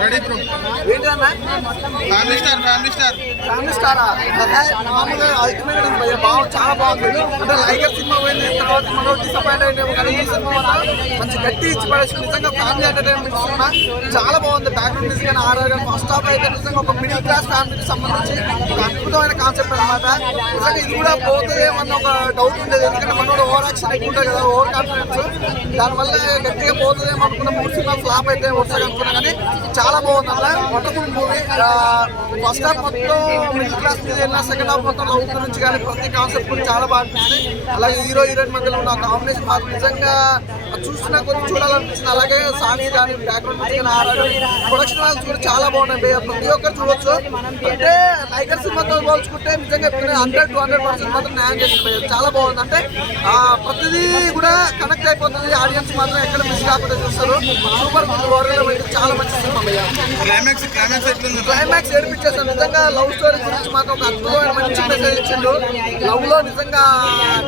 Ready bro. ఏంటన్నా family star family స్టారా? మామూలుగా ultimate ఉంది భయ్య, చాలా బాగుంది. అంటే లైగర్ సినిమా పోయిన తర్వాత మనం డిసప్పాయింట్ అయినాము, కానీ ఈ సినిమా వల్ల మంచి గట్టి ఇచ్చి పడేసి నిజంగా ఫ్యామిలీ ఎంటర్టైన్మెంట్ సినిమా చాలా బాగుంది. బ్యాక్గ్రౌండ్ మ్యూజిక్ కానీ ఆర్ఆర్ కానీ ఫస్ట్ హాఫ్ అయితే నిజంగా ఒక మిడిల్ క్లాస్ ఫ్యామిలీకి సంబంధించి ఒక అద్భుతమైన కాన్సెప్ట్ అనమాట. నిజంగా ఇది కూడా పోతుందేమన్న ఒక డౌట్ ఉండేది, ఎందుకంటే మనోడు ఓవర్ యాక్షన్ ఎక్కువ ఉంటుంది కదా, ఓవర్ కాన్ఫిడెన్స్, దానివల్ల గట్టిగా పోతుందేమో అనుకున్న 3 సినిమాలు ఫ్లాప్ అయితే వస్తాయి అనుకున్నా, కానీ చాలా బాగుంది అలా. Wonderful movie. ఫస్ట్ హాఫ్ మొత్తం మిడిల్ క్లాస్ మీద వెళ్ళిన, సెకండ్ హాఫ్ మొత్తం లవ్ నుంచి కానీ ప్రతి కాన్సెప్ట్ కూడా చాలా బాగా అనిపిస్తుంది. అలాగే హీరో హీరోయిన్ మధ్యలో ఉన్న కాంబినేషన్ మాత్రం నిజంగా చూస్తున్నా కొద్ది చూడాలనిపిస్తుంది. అలాగే సాంగ్స్ కానీ బ్యాక్గ్రౌండ్ మ్యూజిక్ కానీ ఆర్ఆర్ ప్రొడక్షన్ వాల్స్ కూడా చాలా బాగున్నాయి, ప్రతి ఒక్కరు చూడొచ్చు. అంటే లైగర్ సినిమాతో పోల్చుకుంటే నిజంగా 100-200% మాత్రం న్యాయం చేస్తుంది, చాలా బాగుంది. అంటే ప్రతిదీ కూడా కనెక్ట్ అయిపోతుంది, ఆడియన్స్ మాత్రం ఎక్కడ మిస్ కాకుండా చూస్తారు. సూపర్ చాలా మంచి సినిమా భయ్య. క్లైమాక్స్ ఏడిపించేస్తాను నిజంగా. లవ్ స్టోరీ గురించి మాత్రం ఒక అద్భుతమైన మంచి మెసేజ్ ఇచ్చిండు. లవ్ లో నిజంగా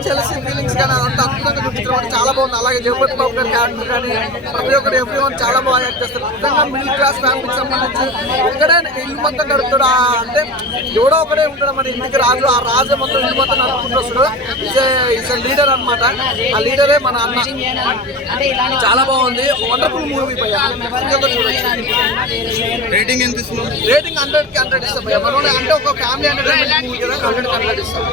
చెల్సి ఫీలింగ్స్ కానీ అదంతా అద్భుతంగా చూపించడం చాలా బాగుంది. అలాగే జగపతి బాబు గారి క్యారెక్టర్ కానీ ప్రతి ఒక్కరు ఎవ్రీవన్ చాలా బాగా యాక్ట్ చేస్తారు. నిజంగా మిడిల్ క్లాస్ ఫ్యామిలీకి సంబంధించి ఒక్కడే ఇల్లు మొత్తం గడుపుతాడు. అంటే ఎవడో ఒకడే ఉంటాడు మన ఇంటికి రాజు, ఆ రాజు మొత్తం ఇల్లు మొత్తం నడుపుకుంటూ వస్తాడు. ఈజ్ లీడర్ అనమాట, ఆ లీడరే మన అన్న. చాలా బాగుంది, వండర్ఫుల్ మూవీ భయ్య. రేటింగ్ ఎంత ఇస్తున్నాం? రేటింగ్ 100కి 100 ఇస్తాం భయ్య. మనం అంటే ఒక ఫ్యామిలీ ఎంటర్టైన్మెంట్ మూవీ కదా, 100కి 100 ఇస్తాం.